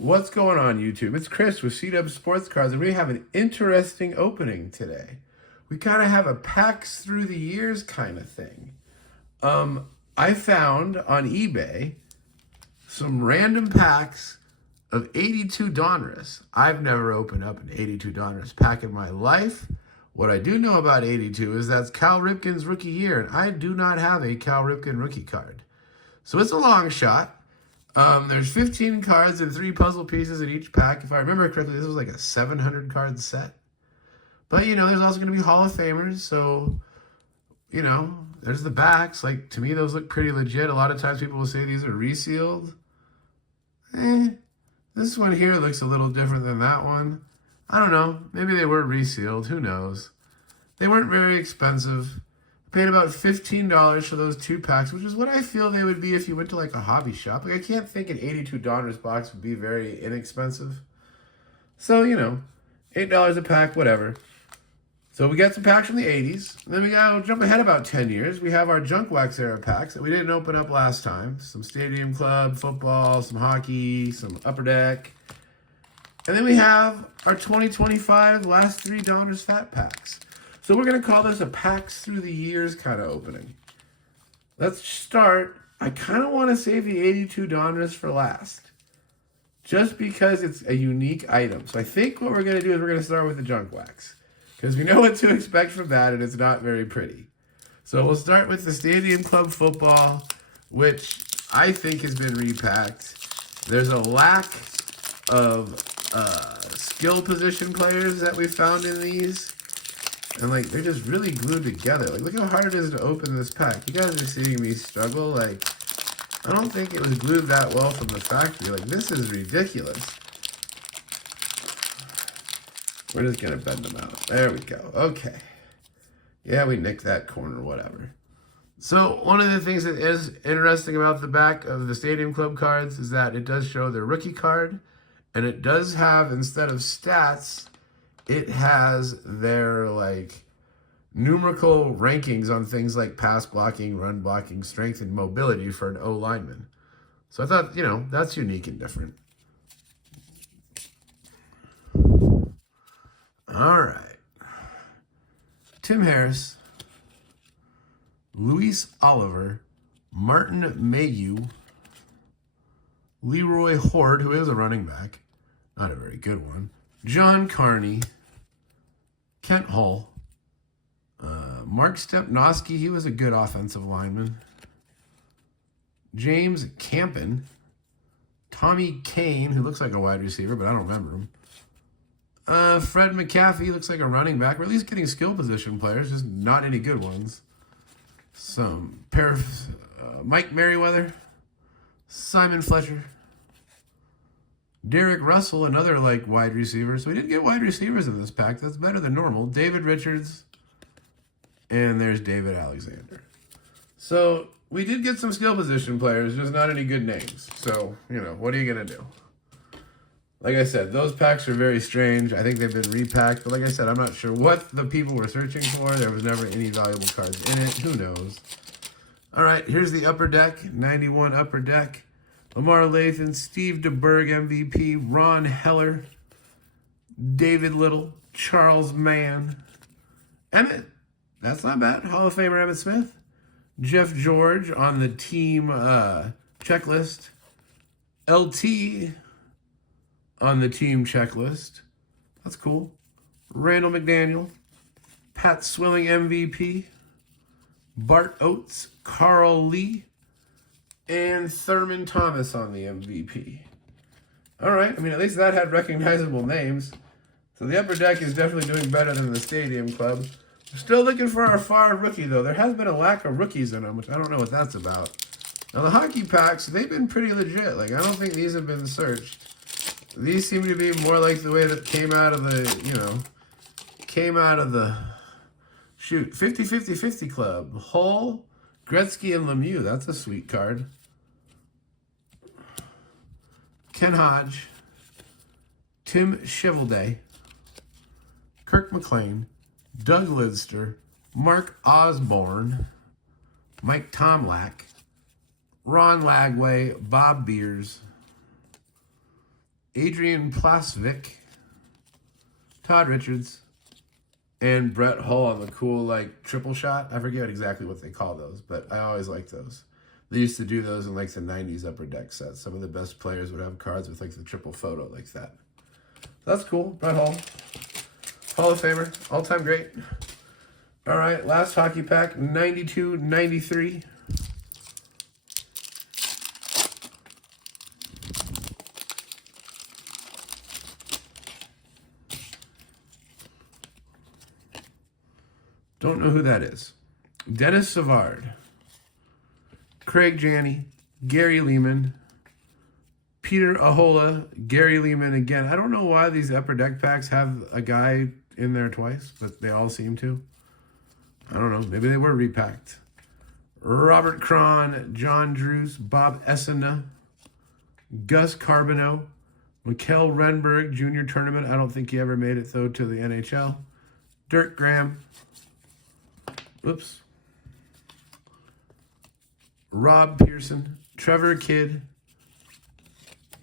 What's going on, YouTube? It's Chris with C-Dub Sports Cards, and we have an interesting opening today. We kind of have a packs through the years kind of thing. I found on eBay some random packs of 82 Donruss. I've never opened up an 82 Donruss pack in my life. What I do know about 82 is that's Cal Ripken's rookie year, and I do not have a Cal Ripken rookie card. So it's a long shot. There's 15 cards and 3 puzzle pieces in each pack. If I remember correctly, this was like a 700 card set. But, there's also going to be Hall of Famers. So, there's the backs. Like, to me, those look pretty legit. A lot of times people will say these are resealed. This one here looks a little different than that one. I don't know. Maybe they were resealed. Who knows? They weren't very expensive. Paid about $15 for those 2 packs, which is what I feel they would be if you went to like a hobby shop. Like, I can't think an 82 Donruss box would be very inexpensive. So, $8 a pack, whatever. So we got some packs from the 80s. And then we got to jump ahead about 10 years. We have our Junk Wax era packs that we didn't open up last time. Some Stadium Club, football, some hockey, some Upper Deck. And then we have our 2025 last 3 Donruss Fat Packs. So we're going to call this a packs through the years kind of opening. Let's start. I kind of want to save the 82 Donruss for last, just because it's a unique item. So I think what we're going to do is we're going to start with the Junk Wax, because we know what to expect from that, and it's not very pretty. So we'll start with the Stadium Club football, which I think has been repacked. There's a lack of skill position players that we found in these. And, like, they're just really glued together. Like, look how hard it is to open this pack. You guys are seeing me struggle. Like, I don't think it was glued that well from the factory. Like, this is ridiculous. We're just going to bend them out. There we go. Okay. Yeah, we nicked that corner, whatever. So, one of the things that is interesting about the back of the Stadium Club cards is that it does show their rookie card. And it does have, instead of stats, it has their, like, numerical rankings on things like pass blocking, run blocking, strength, and mobility for an O lineman. So I thought, that's unique and different. All right. Tim Harris, Luis Oliver, Martin Mayhew, Leroy Horde, who is a running back, not a very good one, John Carney, Kent Hull, Mark Stepnoski, he was a good offensive lineman, James Campen, Tommy Kane, who looks like a wide receiver, but I don't remember him, Fred McAfee, looks like a running back. We're at least getting skill position players, just not any good ones. Some pair of Mike Merriweather, Simon Fletcher, Derek Russell, another like wide receiver. So we did get wide receivers in this pack. That's better than normal. David Richards, and there's David Alexander. So we did get some skill position players, just not any good names. So, what are you going to do? Like I said, those packs are very strange. I think they've been repacked. But like I said, I'm not sure what the people were searching for. There was never any valuable cards in it. Who knows? All right, here's the Upper Deck, 91 Upper Deck. Lamar Lathan, Steve DeBerg, MVP, Ron Heller, David Little, Charles Mann, Emmett, that's not bad, Hall of Famer Emmett Smith, Jeff George on the team checklist, LT on the team checklist, that's cool, Randall McDaniel, Pat Swilling MVP, Bart Oates, Carl Lee, and Thurman Thomas on the MVP. All right, at least that had recognizable names. So the Upper Deck is definitely doing better than the Stadium Club. We're still looking for our far rookie, though. There has been a lack of rookies in them, which I don't know what that's about. Now, the hockey packs, they've been pretty legit. Like, I don't think these have been searched. These seem to be more like the way that came out of the, 50-50-50 Club. Hull, Gretzky, and Lemieux. That's a sweet card. Ken Hodge, Tim Chevelday, Kirk McLean, Doug Lidster, Mark Osborne, Mike Tomlak, Ron Lagway, Bob Beers, Adrian Plasvic, Todd Richards, and Brett Hull on the cool, like, triple shot. I forget exactly what they call those, but I always liked those. They used to do those in, like, the 90s Upper Deck sets. Some of the best players would have cards with, like, the triple photo like that. That's cool. Brett Hull. Hall of Famer. All-time great. All right, last hockey pack, 92-93. Don't know who that is. Dennis Savard, Craig Janney, Gary Lehman, Peter Ahola, Gary Lehman again. I don't know why these Upper Deck packs have a guy in there twice, but they all seem to. I don't know. Maybe they were repacked. Robert Cron, John Drews, Bob Essena, Gus Carbonneau, Mikkel Renberg, Junior Tournament. I don't think he ever made it, though, to the NHL. Dirk Graham. Oops. Rob Pearson, Trevor Kidd.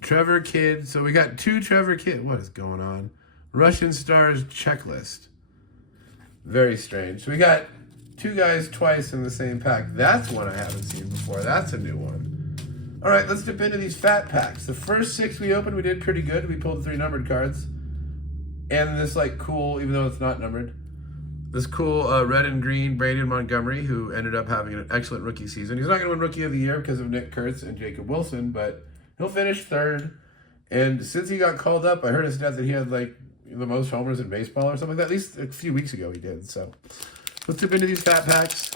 So we got 2 Trevor Kidd. What is going on? Russian Stars checklist. Very strange. So we got 2 guys twice in the same pack. That's one I haven't seen before. That's a new one. All right, let's dip into these fat packs. The first 6 we opened, we did pretty good. We pulled 3 numbered cards. And this, like, cool, even though it's not numbered, this cool red and green Braden Montgomery, who ended up having an excellent rookie season. He's not going to win Rookie of the Year because of Nick Kurtz and Jacob Wilson, but he'll finish 3rd. And since he got called up, I heard a stat that he had, like, the most homers in baseball or something like that. At least a few weeks ago he did. So let's dip into these fat packs.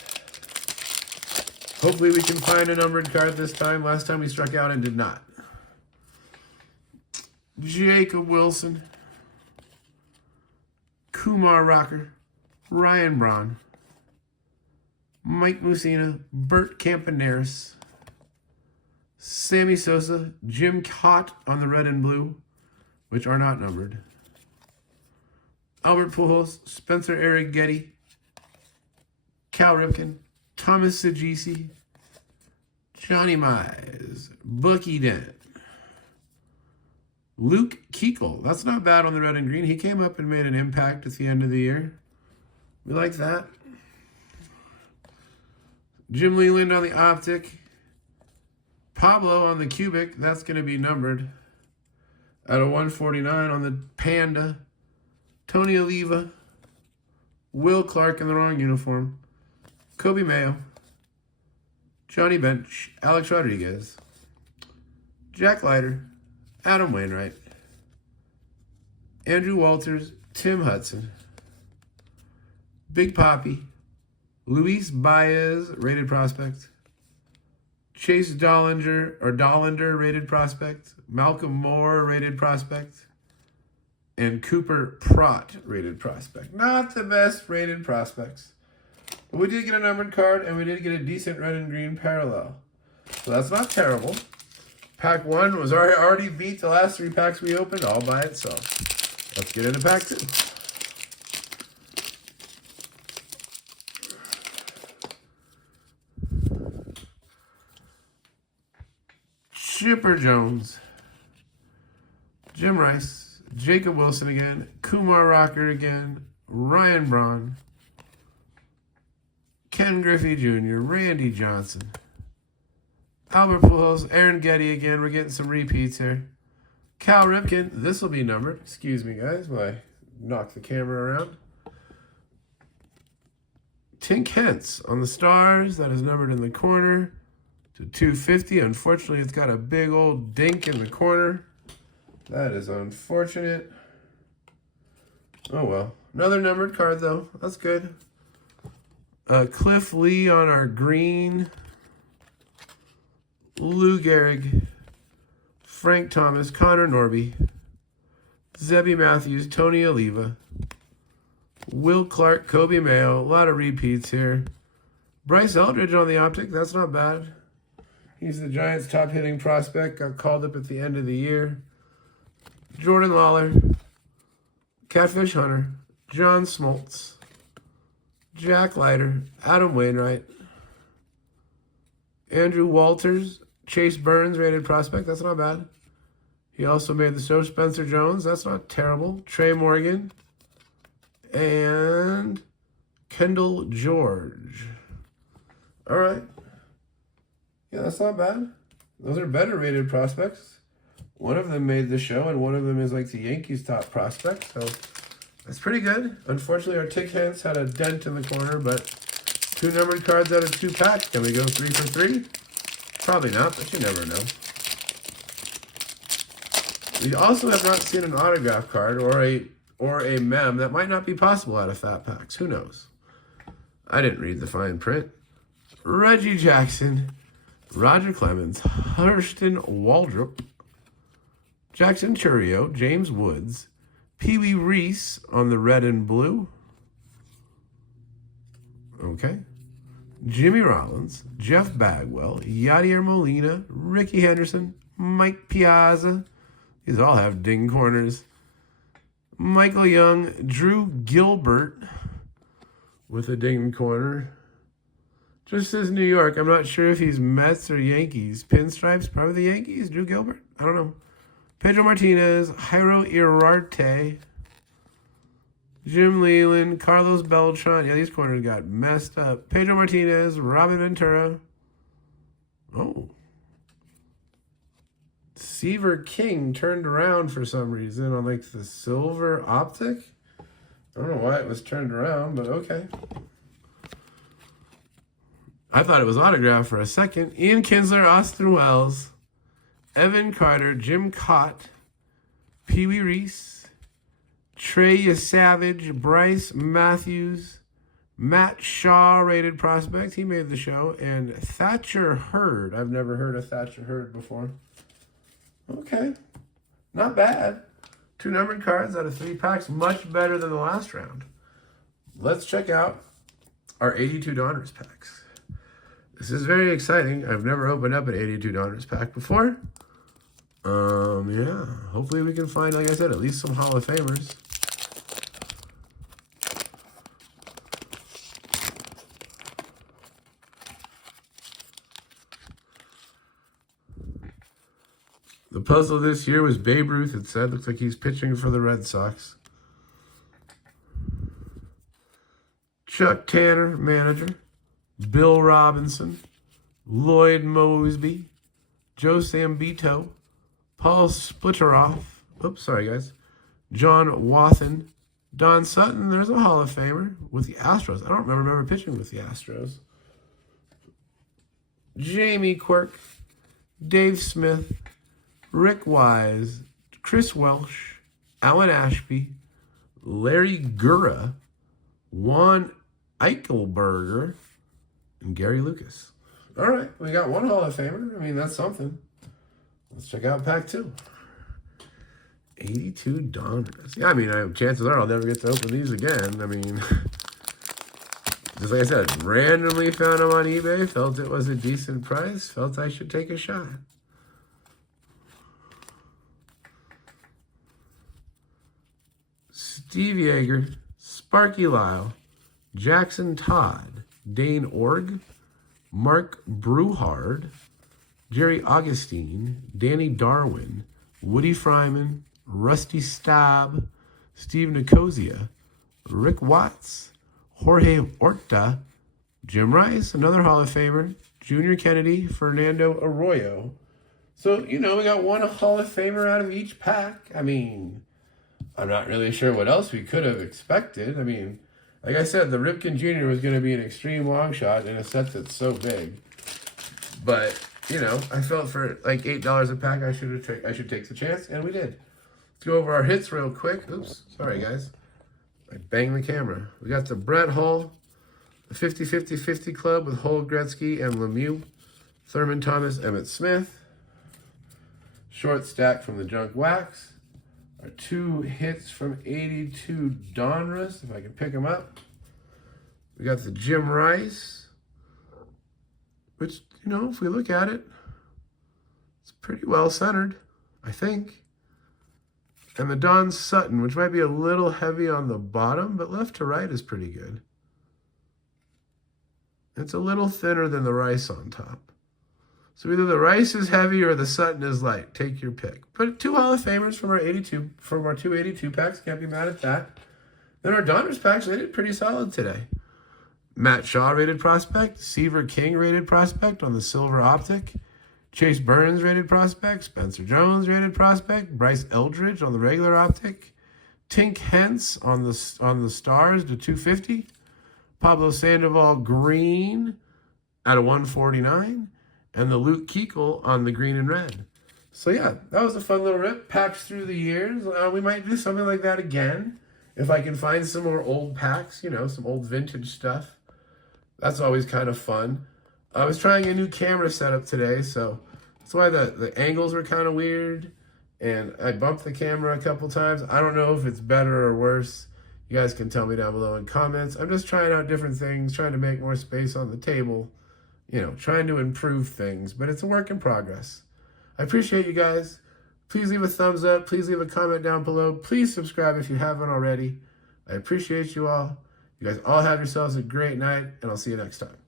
Hopefully we can find a numbered card this time. Last time we struck out and did not. Jacob Wilson, Kumar Rocker, Ryan Braun, Mike Mussina, Bert Campaneris, Sammy Sosa, Jim Cott on the red and blue, which are not numbered, Albert Pujols, Spencer Arrighetti, Cal Ripken, Thomas Saggisi, Johnny Mize, Bucky Dent, Luke Keuchel. That's not bad on the red and green. He came up and made an impact at the end of the year. We like that. Jim Leland on the optic. Pablo on the cubic. That's going to be numbered. Out of 149 on the Panda. Tony Oliva. Will Clark in the wrong uniform. Kobe Mayo. Johnny Bench. Alex Rodriguez. Jack Leiter. Adam Wainwright. Andrew Walters. Tim Hudson. Big Papi. Luis Baez, rated prospect. Chase Dollander, rated prospect. Malcolm Moore, rated prospect. And Cooper Pratt, rated prospect. Not the best rated prospects. But we did get a numbered card, and we did get a decent red and green parallel. So that's not terrible. Pack 1 was already beat the last 3 packs we opened all by itself. Let's get into pack 2. Chipper Jones, Jim Rice, Jacob Wilson again, Kumar Rocker again, Ryan Braun, Ken Griffey Jr., Randy Johnson, Albert Pujols, Aaron Getty again. We're getting some repeats here. Cal Ripken. This will be numbered. Excuse me, guys, while I knock the camera around. Tink Hence on the Stars. That is numbered in the corner to 250. Unfortunately, it's got a big old dink in the corner. That is unfortunate. Oh, well. Another numbered card, though. That's good. Cliff Lee on our green. Lou Gehrig. Frank Thomas. Connor Norby. Zebby Matthews. Tony Oliva. Will Clark. Kobe Mayo. A lot of repeats here. Bryce Eldridge on the optic. That's not bad. He's the Giants' top hitting prospect. Got called up at the end of the year. Jordan Lawler. Catfish Hunter. John Smoltz. Jack Leiter. Adam Wainwright. Andrew Walters. Chase Burns, rated prospect. That's not bad. He also made the show. Spencer Jones, that's not terrible. Trey Morgan. And Kendall George. All right. Yeah, that's not bad. Those are better rated prospects. One of them made the show, and one of them is like the Yankees' top prospect. So that's pretty good. Unfortunately, our Tick Hens had a dent in the corner, but 2 numbered cards out of 2 packs. Can we go 3 for 3? Probably not, but you never know. We also have not seen an autograph card or a mem. That might not be possible out of fat packs. Who knows? I didn't read the fine print. Reggie Jackson, Roger Clemens, Hurston Waldrop, Jackson Churio, James Woods, Pee Wee Reese on the red and blue. Okay. Jimmy Rollins, Jeff Bagwell, Yadier Molina, Ricky Henderson, Mike Piazza. These all have ding corners. Michael Young, Drew Gilbert with a ding corner. Just says New York. I'm not sure if he's Mets or Yankees. Pinstripes, probably the Yankees. Drew Gilbert? I don't know. Pedro Martinez, Jairo Irarte, Jim Leland, Carlos Beltran. Yeah, these corners got messed up. Pedro Martinez, Robin Ventura. Oh. Seaver King turned around for some reason on like the silver optic. I don't know why it was turned around, but okay. I thought it was autographed for a second. Ian Kinsler, Austin Wells, Evan Carter, Jim Cott, Pee Wee Reese, Trey Savage, Bryce Matthews, Matt Shaw, rated prospect. He made the show. And Thatcher Hurd. I've never heard of Thatcher Hurd before. Okay. Not bad. 2 numbered cards out of 3 packs. Much better than the last round. Let's check out our 82 Donruss packs. This is very exciting. I've never opened up an 82 Donruss pack before. Yeah. Hopefully we can find, like I said, at least some Hall of Famers. The puzzle this year was Babe Ruth, it said. Looks like he's pitching for the Red Sox. Chuck Tanner, manager. Bill Robinson. Lloyd Mosby. Joe Sambito. Paul Splitteroff. Oops, sorry, guys. John Wathen. Don Sutton, there's a Hall of Famer with the Astros. I don't remember pitching with the Astros. Jamie Quirk. Dave Smith. Rick Wise, Chris Welsh, Alan Ashby, Larry Gura, Juan Eichelberger, and Gary Lucas. All right, we got 1 Hall of Famer. I mean, that's something. Let's check out pack 2. 82 Donruss. Yeah, I mean, chances are I'll never get to open these again. I mean, just like I said, randomly found them on eBay, felt it was a decent price, felt I should take a shot. Steve Yeager, Sparky Lyle, Jackson Todd, Dane Org, Mark Bruhard, Jerry Augustine, Danny Darwin, Woody Fryman, Rusty Staub, Steve Nicosia, Rick Watts, Jorge Horta, Jim Rice, another Hall of Famer, Junior Kennedy, Fernando Arroyo. So, you know, we got 1 Hall of Famer out of each pack. I mean, I'm not really sure what else we could have expected. I mean, like I said, the Ripken Jr. was going to be an extreme long shot in a set that's so big. But, you know, I felt for like $8 a pack, I should take the chance, and we did. Let's go over our hits real quick. Oops, sorry guys. I banged the camera. We got the Brett Hull, the 50-50-50 club with Hull, Gretzky, and Lemieux. Thurman Thomas, Emmett Smith. Short stack from the Junk Wax. Our 2 hits from 82 Donruss, if I can pick them up. We got the Jim Rice, which, you know, if we look at it, it's pretty well centered, I think. And the Don Sutton, which might be a little heavy on the bottom, but left to right is pretty good. It's a little thinner than the Rice on top. So either the Rice is heavy or the Sutton is light. Take your pick. But 2 Hall of Famers from our 82, from our 282 packs. Can't be mad at that. Then our Donruss packs, they did pretty solid today. Matt Shaw rated prospect. Seaver King rated prospect on the silver optic. Chase Burns rated prospect. Spencer Jones rated prospect. Bryce Eldridge on the regular optic. Tink Hence on the stars to 250. Pablo Sandoval green out of 149. And the Luke Keuchel on the green and red. So yeah, that was a fun little rip. Packs through the years. We might do something like that again. If I can find some more old packs, you know, some old vintage stuff. That's always kind of fun. I was trying a new camera setup today, so that's why the angles were kind of weird. And I bumped the camera a couple times. I don't know if it's better or worse. You guys can tell me down below in comments. I'm just trying out different things, trying to make more space on the table. You know, trying to improve things, but it's a work in progress. I appreciate you guys. Please leave a thumbs up. Please leave a comment down below. Please subscribe if you haven't already. I appreciate you all. You guys all have yourselves a great night, and I'll see you next time.